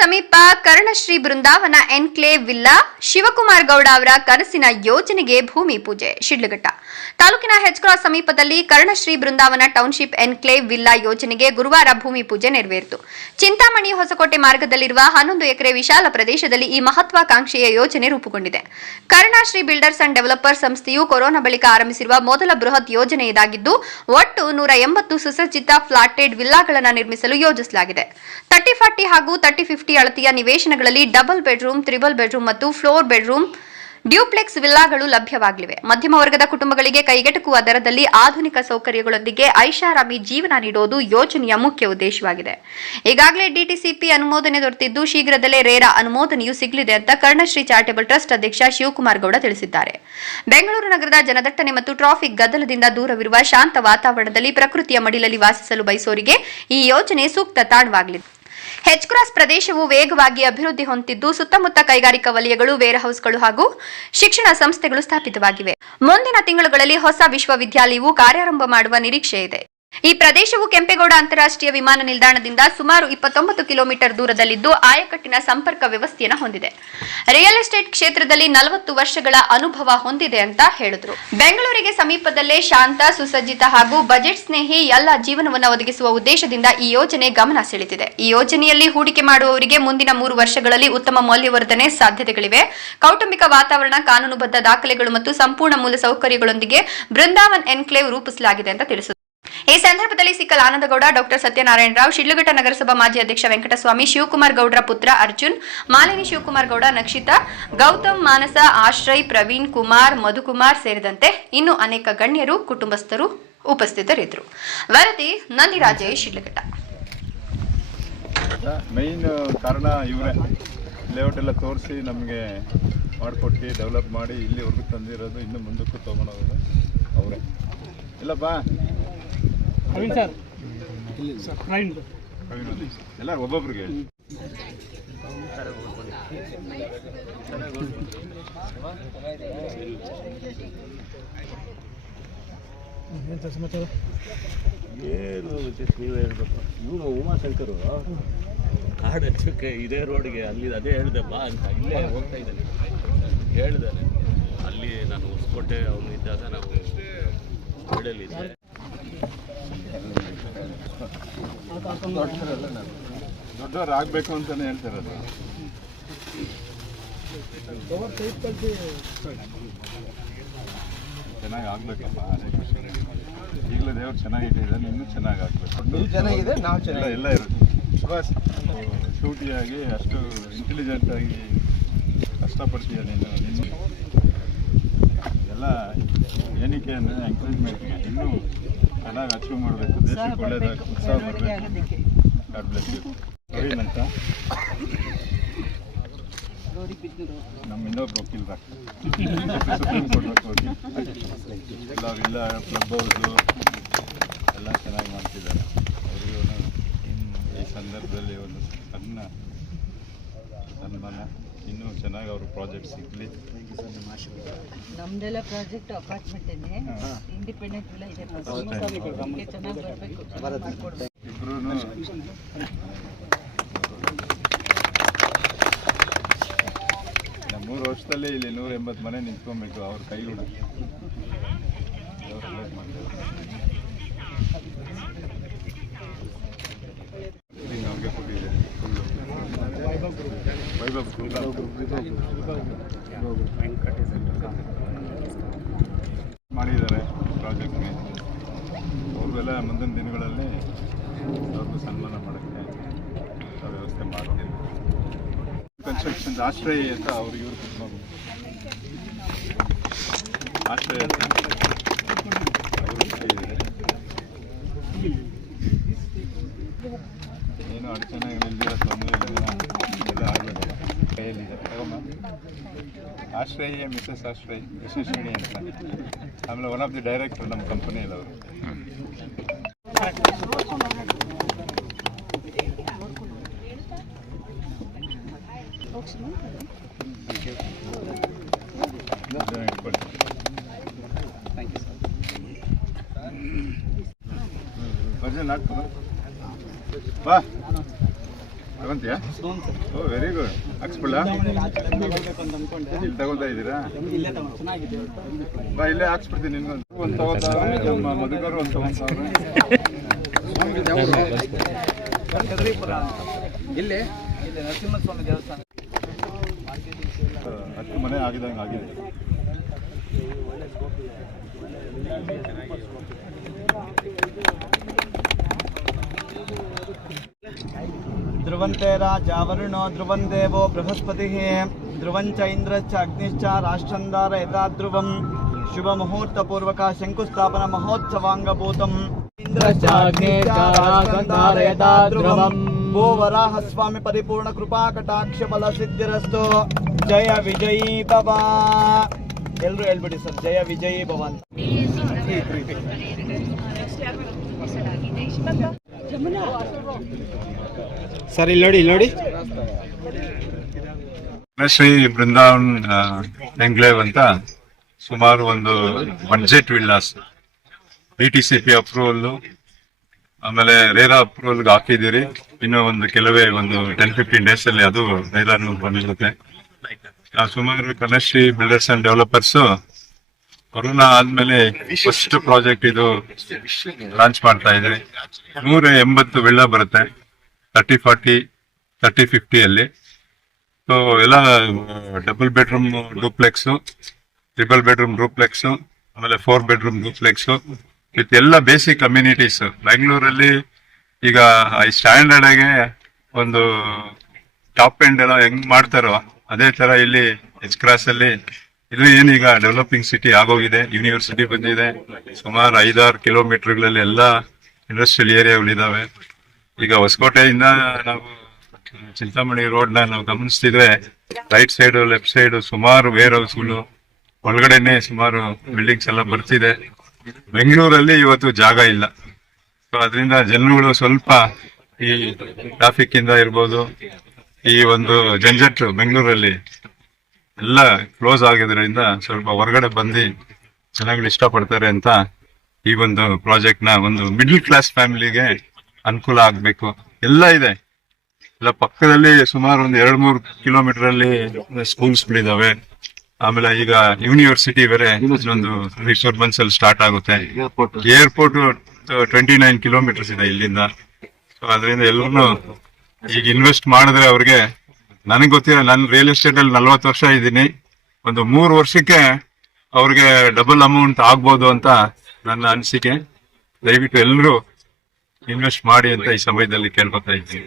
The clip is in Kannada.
ಸಮೀಪ ಕರ್ಣಶ್ರೀ ಬೃಂದಾವನ ಎನ್ಕ್ಲೇವ್ ವಿಲ್ಲಾ ಶಿವಕುಮಾರ್ ಗೌಡ ಅವರ ಕನಸಿನ ಯೋಜನೆಗೆ ಭೂಮಿ ಪೂಜೆ. ಶಿಡ್ಲಘಟ್ಟ ತಾಲೂಕಿನ ಹೆಚ್ಕ್ರಾಸ್ ಸಮೀಪದಲ್ಲಿ ಕರ್ಣಶ್ರೀ ಬೃಂದಾವನ ಟೌನ್ಶಿಪ್ ಎನ್ಕ್ಲೇವ್ ವಿಲ್ಲಾ ಯೋಜನೆಗೆ ಗುರುವಾರ ಭೂಮಿ ಪೂಜೆ ನೆರವೇರಿತು. ಚಿಂತಾಮಣಿ ಹೊಸಕೋಟೆ ಮಾರ್ಗದಲ್ಲಿರುವ 11 ಎಕರೆ ವಿಶಾಲ ಪ್ರದೇಶದಲ್ಲಿ ಈ ಮಹತ್ವಾಕಾಂಕ್ಷೆಯ ಯೋಜನೆ ರೂಪುಗೊಂಡಿದೆ. ಕರ್ಣಶ್ರೀ ಬಿಲ್ಡರ್ಸ್ ಅಂಡ್ ಡೆವಲಪರ್ ಸಂಸ್ಥೆಯು ಕೊರೋನಾ ಬಳಿಕ ಆರಂಭಿಸಿರುವ ಮೊದಲ ಬೃಹತ್ ಯೋಜನೆ ಇದಾಗಿದ್ದು, ಒಟ್ಟು 180 ಸುಸಜ್ಜಿತ ಫ್ಲಾಟೆಡ್ ವಿಲ್ಲಾಗಳನ್ನು ನಿರ್ಮಿಸಲು ಯೋಜಿಸಲಾಗಿದೆ. 30-40 ಹಾಗೂ 30-50 ಅಳತೆಯ ನಿವೇಶನಗಳಲ್ಲಿ ಡಬಲ್ ಬೆಡ್ರೂಮ್, ತ್ರಿಬಲ್ ಬೆಡ್ರೂಮ್ ಮತ್ತು ಫ್ಲೋರ್ ಬೆಡ್ರೂಮ್ ಡ್ಯೂಪ್ಲೆಕ್ಸ್ ವಿಲ್ಲಾಗಳು ಲಭ್ಯವಾಗಲಿವೆ. ಮಧ್ಯಮ ವರ್ಗದ ಕುಟುಂಬಗಳಿಗೆ ಕೈಗೆಟುಕುವ ದರದಲ್ಲಿ ಆಧುನಿಕ ಸೌಕರ್ಯಗಳೊಂದಿಗೆ ಐಷಾರಾಮಿ ಜೀವನ ನೀಡುವುದು ಯೋಜನೆಯ ಮುಖ್ಯ ಉದ್ದೇಶವಾಗಿದೆ. ಈಗಾಗಲೇ ಡಿಟಿಸಿಪಿ ಅನುಮೋದನೆ ದೊರೆತಿದ್ದು, ಶೀಘ್ರದಲ್ಲೇ ರೇರಾ ಅನುಮೋದನೆಯೂ ಸಿಗಲಿದೆ ಅಂತ ಕರ್ಣಶ್ರೀ ಚಾರಿಟಬಲ್ ಟ್ರಸ್ಟ್ ಅಧ್ಯಕ್ಷ ಶಿವಕುಮಾರ್ ಗೌಡ ತಿಳಿಸಿದ್ದಾರೆ. ಬೆಂಗಳೂರು ನಗರದ ಜನದಟ್ಟಣೆ ಮತ್ತು ಟ್ರಾಫಿಕ್ ಗದ್ದಲದಿಂದ ದೂರವಿರುವ ಶಾಂತ ವಾತಾವರಣದಲ್ಲಿ ಪ್ರಕೃತಿಯ ಮಡಿಲಲ್ಲಿ ವಾಸಿಸಲು ಬಯಸೋರಿಗೆ ಈ ಯೋಜನೆ ಸೂಕ್ತ ತಾಣವಾಗಲಿದೆ. ಹೆಚ್ಕ್ರಾಸ್ ಪ್ರದೇಶವು ವೇಗವಾಗಿ ಅಭಿವೃದ್ಧಿ ಹೊಂದಿದ್ದು, ಸುತ್ತಮುತ್ತ ಕೈಗಾರಿಕಾ ವಲಯಗಳು, ವೇರ್ಹೌಸ್ಗಳು ಹಾಗೂ ಶಿಕ್ಷಣ ಸಂಸ್ಥೆಗಳು ಸ್ಥಾಪಿತವಾಗಿವೆ. ಮುಂದಿನ ತಿಂಗಳುಗಳಲ್ಲಿ ಹೊಸ ವಿಶ್ವವಿದ್ಯಾಲಯವು ಕಾರ್ಯಾರಂಭ ಮಾಡುವ ನಿರೀಕ್ಷೆ ಇದೆ. ಈ ಪ್ರದೇಶವು ಕೆಂಪೇಗೌಡ ಅಂತಾರಾಷ್ಟ್ರೀಯ ವಿಮಾನ ನಿಲ್ದಾಣದಿಂದ ಸುಮಾರು 29 ಕಿಲೋಮೀಟರ್ ದೂರದಲ್ಲಿದ್ದು, ಆಯಕಟ್ಟಿನ ಸಂಪರ್ಕ ವ್ಯವಸ್ಥೆಯನ್ನು ಹೊಂದಿದೆ. ರಿಯಲ್ ಎಸ್ಟೇಟ್ ಕ್ಷೇತ್ರದಲ್ಲಿ 40 ವರ್ಷಗಳ ಅನುಭವ ಹೊಂದಿದೆ ಅಂತ ಹೇಳಿದ್ರು. ಬೆಂಗಳೂರಿಗೆ ಸಮೀಪದಲ್ಲೇ ಶಾಂತ, ಸುಸಜ್ಜಿತ ಹಾಗೂ ಬಜೆಟ್ ಸ್ನೇಹಿ ಎಲ್ಲ ಜೀವನವನ್ನು ಒದಗಿಸುವ ಉದ್ದೇಶದಿಂದ ಈ ಯೋಜನೆ ಗಮನ ಸೆಳೆದಿದೆ. ಈ ಯೋಜನೆಯಲ್ಲಿ ಹೂಡಿಕೆ ಮಾಡುವವರಿಗೆ ಮುಂದಿನ 3 ವರ್ಷಗಳಲ್ಲಿ ಉತ್ತಮ ಮೌಲ್ಯವರ್ಧನೆ ಸಾಧ್ಯತೆಗಳಿವೆ. ಕೌಟುಂಬಿಕ ವಾತಾವರಣ, ಕಾನೂನುಬದ್ಧ ದಾಖಲೆಗಳು ಮತ್ತು ಸಂಪೂರ್ಣ ಮೂಲ ಸೌಕರ್ಯಗಳೊಂದಿಗೆ ಬೃಂದಾವನ್ ಎನ್ಕ್ಲೇವ್ ರೂಪಿಸಲಾಗಿದೆ ಅಂತ ತಿಳಿಸಿದರು. ಈ ಸಂದರ್ಭದಲ್ಲಿ ಸಿಕ್ಕಲ್ ಆನಂದಗೌಡ, ಡಾಕ್ಟರ್ ಸತ್ಯನಾರಾಯಣ ರಾವ್, ಶಿಡ್ಲಘಟ್ಟ ನಗರಸಭಾ ಮಾಜಿ ಅಧ್ಯಕ್ಷ ವೆಂಕಟಸ್ವಾಮಿ, ಶಿವಕುಮಾರ್ ಗೌಡ್ರ ಪುತ್ರ ಅರ್ಜುನ್, ಮಾಲಿನಿ ಶಿವಕುಮಾರ್ ಗೌಡ, ನಕ್ಷಿತಾ, ಗೌತಮ್, ಮಾನಸ, ಆಶ್ರಯ್, ಪ್ರವೀಣ್ ಕುಮಾರ್, ಮಧುಕುಮಾರ್ ಸೇರಿದಂತೆ ಇನ್ನೂ ಅನೇಕ ಗಣ್ಯರು, ಕುಟುಂಬಸ್ಥರು ಉಪಸ್ಥಿತರಿದ್ದರು. ವರದಿ ನಂದಿರಾಜೇಶ್, ಶಿಡ್ಲಘಟ್ಟ. ಮೈನ್ ಕಾರಣ ಇವರೇ, ಲೇಔಟ್ ಎಲ್ಲ ತೋರಿಸಿ ನಮಗೆ ಮಾಡಿಕೊಟ್ಟು ಡೆವಲಪ್ ಮಾಡಿ ಇಲ್ಲಿವರೆಗೂ ತಂದಿರೋದು, ಇನ್ನು ಮುಂದಕ್ಕೂ ತೊಗೊಂಡೋಗೋದು ಅವರೇ. ಇಲ್ಲಪ್ಪ ಸರ್ ಎಲ್ಲ ಒಬ್ಬೊಬ್ರಿಗೆ ಏನು ನೀವು ಹೇಳ್ಬೇಕು. ಇವನು ಉಮಾಶಂಕರು ಕಾಡು ಹಚ್ಚಕ್ಕೆ ಇದೇ ರೋಡ್ಗೆ ಅಲ್ಲಿ ಅದೇ ಹೇಳಿದೆ ಬಾ ಅಂತ, ಇಲ್ಲೇ ಹೋಗ್ತಾ ಇದ್ದಾನೆ ಹೇಳಿದ್ದಾನೆ. ಅಲ್ಲಿ ನಾನು ಹೊಸಕೋಟೆ ಅವನು ಇದ್ದಾಗ ನಾವು ಬಿಡಲಿದ್ದೆ. ದೊಡ್ಡವ್ರು ಆಗಬೇಕು ಅಂತಲೇ ಹೇಳ್ತಿರೋದು. ಚೆನ್ನಾಗಿ ಆಗ್ಬೇಕಪ್ಪ, ಈಗಲೂ ದೇವ್ರು ಚೆನ್ನಾಗಿಟ್ಟಿದ್ದಾನೆ, ಇನ್ನೂ ಚೆನ್ನಾಗಿ ಆಗ್ಬೇಕು. ನೀವು ಚೆನ್ನಾಗಿದೆ, ನಾವು ಚೆನ್ನಾಗಿ ಎಲ್ಲ ಇರುತ್ತೆ. ಶೂಟಿಯಾಗಿ ಅಷ್ಟು ಇಂಟೆಲಿಜೆಂಟಾಗಿ ಕಷ್ಟಪಡ್ತೀಯ ನೀನು. ಎಲ್ಲ ಏನಕ್ಕೆ ಅಂದರೆ ಎಂಕರೇಜ್ಮೆಂಟ್ಗೆ ಇನ್ನೂ ಚೆನ್ನಾಗಿ ಅಚೀವ್ ಮಾಡಬೇಕು, ದೇಶಕ್ಕೆ ಒಳ್ಳೆಯದಾಗಿ ಉತ್ಸಾಹ ಬರಬೇಕು. God bless you. ಪ್ರವೀಣ್ ಅಂತ ನಮ್ಮ ಇನ್ನೊಬ್ರು ವಕೀಲರ ಸುಪ್ರೀಂ ಕೋರ್ಟ್ ವಕೀಲ್. ಇಲ್ಲ ಕ್ಲಬ್ ಹೌಸು ಎಲ್ಲ ಚೆನ್ನಾಗಿ ಮಾಡ್ತಿದ್ದಾರೆ. ಅವರಿಗೂ ಈ ಸಂದರ್ಭದಲ್ಲಿ ಒಂದು ಸಣ್ಣ ಸನ್ಮಾನ, ಇನ್ನೂ ಚೆನ್ನಾಗಿ ಅವರು ಪ್ರಾಜೆಕ್ಟ್ ಸಿಗಲಿ. ನಮ್ದೆಲ್ಲ ಪ್ರಾಜೆಕ್ಟ್ ಅಪಾರ್ಟ್ಮೆಂಟ್ ಇಂಡಿಪೆಂಡೆಂಟ್ ಇಲ್ಲ ಇದೆ. ಚೆನ್ನಾಗಿ ಬರಬೇಕು, ಇಬ್ರು ನಮ್ಮ 3 ವರ್ಷದಲ್ಲಿ ಇಲ್ಲಿ 180 ಮನೆ ನಿಂತ್ಕೊಬೇಕು ಅವ್ರ ಕೈಗೂಡ. ಅವ್ರಿಗೆ ಕೊಟ್ಟಿದ್ದಾರೆ ಮಾಡಿದ್ದಾರೆ ಪ್ರಾಜೆಕ್ಟ್ಗೆ. ಅವ್ರಿಗೆಲ್ಲ ಮುಂದಿನ ದಿನಗಳಲ್ಲಿ ಅವ್ರಿಗೂ ಸನ್ಮಾನ ಮಾಡೋಕ್ಕೆ ವ್ಯವಸ್ಥೆ ಮಾಡ್ತೀವಿ. ಕನ್ಸ್ಟ್ರಕ್ಷನ್ ಆಶ್ರಯ ಅಂತ ಅವ್ರು ಇವರು ಆಶ್ರಯ ಅಂತ ಅವರು ಕೊಟ್ಟಿದ್ದಾರೆ. ಏನು ಅಡಚಣೆಗಳಿಲ್ಲ, ತೊಂದರೆ ಎಲ್ಲ ಆಗಬೇಕು. ಕೈಯಲ್ಲಿದೆ ತಗೊಂಬ. ಆಶ್ರಯ ಮಿಸಸ್ ಆಶ್ರಯ್ ಯಶಸ್ವಿನಿ ಅಂತ. ಆಮೇಲೆ ಒನ್ ಆಫ್ ದಿ ಡೈರೆಕ್ಟರ್ ನಮ್ಮ ಕಂಪನಿಯಲ್ಲಿ ಅವರು. ವರ್ಜನ್ ಹಾಕ್ಬೋದು ಬಾ. ತಗೊಂತೀಯಾ? ಓ ವೆರಿ ಗುಡ್. ಹಾಕ್ಸ್ಬಿಡ ಇಲ್ಲಿ ತಗೊಂತಾ ಇದ್ದೀರಾ? ಬಾ ಇಲ್ಲೇ ಹಾಕ್ಸ್ಬಿಡ್ತೀನಿ ನಿನ್ಗೊಂದು. ಒಂದು ತಗೋತಾರೆ ನಮ್ಮ ಮಧುಕರು ಒಂದು ತಗೊಂತಾರೆ. ಇಲ್ಲಿ ನರಸಿಂಹಸ್ವಾಮಿ ದೇವಸ್ಥಾನ 10 ಮನೆ ಆಗಿದಂಗೆ ಆಗಿದೆ. ಧ್ರುವಂತೆ ರಾಜಾವರುಣೋ ಧ್ರುವಂ ದೇವೋ ಬೃಹಸ್ಪತಿಃ ಧ್ರುವಂಚ ಇಂದ್ರಶ್ಚ ಅಗ್ನಿಶ್ಚ ರಾಷ್ಟ್ರಂದಾರ ಯಥಾ ಧ್ರುವಂ ಶುಭ ಮುಹೂರ್ತ ಪೂರ್ವಕ ಶಂಕುಸ್ಥಾಪನ ಮಹೋತ್ಸವಾಂಗಭೂತಂ ಇಂದ್ರಶ್ಚ ಅಗ್ನಿಶ್ಚ ರಾಷ್ಟ್ರಂದಾರ ಯಥಾ ಧ್ರುವಂ ಭೋ ವರಾಹ ಸ್ವಾಮಿ ಪರಿಪೂರ್ಣ ಕೃಪಾ ಕಟಾಕ್ಷ ಬಲ ಸಿದ್ಧಿರಸ್ತು. ಜಯ ವಿಜಯೀ ಭವ. ಎಲ್ಲರೂ ಹೇಳ್ಬಿಡಿ ಸರ್, ಜಯ ವಿಜಯೀ ಭವ ಅಂತ. ಸರ್ ಇಲ್ಲಿ ನೋಡಿ ಶ್ರೀ ಬೃಂದಾವನ್ ಎಂಕ್ಲೇವ್ ಅಂತ ಸುಮಾರು ಒಂದು ಬಡ್ಜೆಟ್ ವಿಲ್ಲಾಸ್ DTCP ಅಪ್ರೂವಲ್ ಆಮೇಲೆ ರೇರಾ ಅಪ್ರೂವಲ್ ಹಾಕಿದ್ದೀರಿ. ಇನ್ನು ಒಂದು ಕೆಲವೇ ಒಂದು 10-15 ಡೇಸ್ ಅಲ್ಲಿ ಅದು ರೇರಾನು ಬಂದಿರುತ್ತೆ. ಸುಮಾರು ಕನಶ್ರೀ ಬಿಲ್ಡರ್ಸ್ ಅಂಡ್ ಡೆವಲಪರ್ಸ್ ಕೊರೋನಾ ಆದ್ಮೇಲೆ ಫಸ್ಟ್ ಪ್ರಾಜೆಕ್ಟ್ ಇದು ಲಾಂಚ್ ಮಾಡ್ತಾ ಇದ್ರಿ. 180 ವಿಲ್ಲಾ ಬರುತ್ತೆ 30-40 30-50 ಅಲ್ಲಿ. ಸೊ ಎಲ್ಲ double bedroom duplex, triple bedroom duplex, ಆಮೇಲೆ 4 ಬೆಡ್ರೂಮ್ ಡೂಪ್ಲೆಕ್ಸ್ ವಿತ್ ಎಲ್ಲ ಬೇಸಿಕ್ ಕಮ್ಯುನಿಟೀಸ್. ಬೆಂಗಳೂರಲ್ಲಿ ಈಗ ಈ ಸ್ಟ್ಯಾಂಡರ್ಡ್ ಆಗಿ ಒಂದು ಟಾಪ್ ಎಂಡ್ ಎಲ್ಲ ಹೆಂಗ್ ಮಾಡ್ತಾರೋ ಅದೇ ತರ ಇಲ್ಲಿ H-Cross ಅಲ್ಲಿ ಇದು ಏನೀಗ ಡೆವಲಪಿಂಗ್ ಸಿಟಿ ಆಗೋಗಿದೆ. ಯೂನಿವರ್ಸಿಟಿ ಬಂದಿದೆ. ಸುಮಾರು 5-6 ಕಿಲೋಮೀಟರ್ಗಳಲ್ಲಿ ಎಲ್ಲ ಇಂಡಸ್ಟ್ರಿಯಲ್ ಏರಿಯಾಗಳಿದಾವೆ. ಈಗ ಹೊಸಕೋಟೆಯಿಂದ ನಾವು ಚಿಂತಾಮಣಿ ರೋಡ್ ನಾವು ಗಮನಿಸ್ತಿದ್ರೆ ರೈಟ್ ಸೈಡ್ ಲೆಫ್ಟ್ ಸೈಡ್ ಸುಮಾರು ವೇರ್ ಹೌಸ್ಗಳು, ಒಳಗಡೆನೆ ಸುಮಾರು ಬಿಲ್ಡಿಂಗ್ಸ್ ಎಲ್ಲ ಬರ್ತಿದೆ. ಬೆಂಗಳೂರಲ್ಲಿ ಇವತ್ತು ಜಾಗ ಇಲ್ಲ. ಸೊ ಅದರಿಂದ ಜನಗಳು ಸ್ವಲ್ಪ ಈ ಟ್ರಾಫಿಕ್ ಇಂದ ಇರ್ಬೋದು, ಈ ಒಂದು ಜಂಜಟ್ ಬೆಂಗಳೂರಲ್ಲಿ ಎಲ್ಲ ಕ್ಲೋಸ್ ಆಗಿದ್ರಿಂದ ಸ್ವಲ್ಪ ಹೊರಗಡೆ ಬಂದು ಜನಗಳು ಇಷ್ಟಪಡ್ತಾರೆ ಅಂತ ಈ ಒಂದು ಪ್ರಾಜೆಕ್ಟ್ ನ ಒಂದು ಮಿಡ್ಲ್ ಕ್ಲಾಸ್ ಫ್ಯಾಮಿಲಿಗೆ ಅನುಕೂಲ ಆಗ್ಬೇಕು. ಎಲ್ಲ ಇದೆ, ಎಲ್ಲ ಪಕ್ಕದಲ್ಲಿ ಸುಮಾರು ಒಂದು 2-3 ಕಿಲೋಮೀಟರ್ ಅಲ್ಲಿ ಸ್ಕೂಲ್ಸ್ಗಳಿದಾವೆ. ಆಮೇಲೆ ಈಗ ಯೂನಿವರ್ಸಿಟಿ ಬೇರೆ ಇನ್ನೊಂದು ರಿಸರ್ವೆನ್ಸ್ ಅಲ್ಲಿ ಸ್ಟಾರ್ಟ್ ಆಗುತ್ತೆ. ಏರ್ಪೋರ್ಟ್ 29 ಕಿಲೋಮೀಟರ್ಸ್ ಇದೆ ಇಲ್ಲಿಂದ. ಸೊ ಅದರಿಂದ ಎಲ್ಲರೂ ಈಗ ಇನ್ವೆಸ್ಟ್ ಮಾಡಿದ್ರೆ ಅವ್ರಿಗೆ, ನನಗೆ ಗೊತ್ತಿಲ್ಲ, ನಾನು ರಿಯಲ್ ಎಸ್ಟೇಟ್ ಅಲ್ಲಿ 40 ವರ್ಷ ಇದ್ದೀನಿ, ಒಂದು 3 ವರ್ಷಕ್ಕೆ ಅವ್ರಿಗೆ ಡಬಲ್ ಅಮೌಂಟ್ ಆಗ್ಬೋದು ಅಂತ ನನ್ನ ಅನಿಸಿಕೆ. ದಯವಿಟ್ಟು ಎಲ್ಲರೂ ಇನ್ವೆಸ್ಟ್ ಮಾಡಿ ಅಂತ ಈ ಸಮಯದಲ್ಲಿ ಕೇಳ್ಕೊತಾ ಇದ್ದೀನಿ.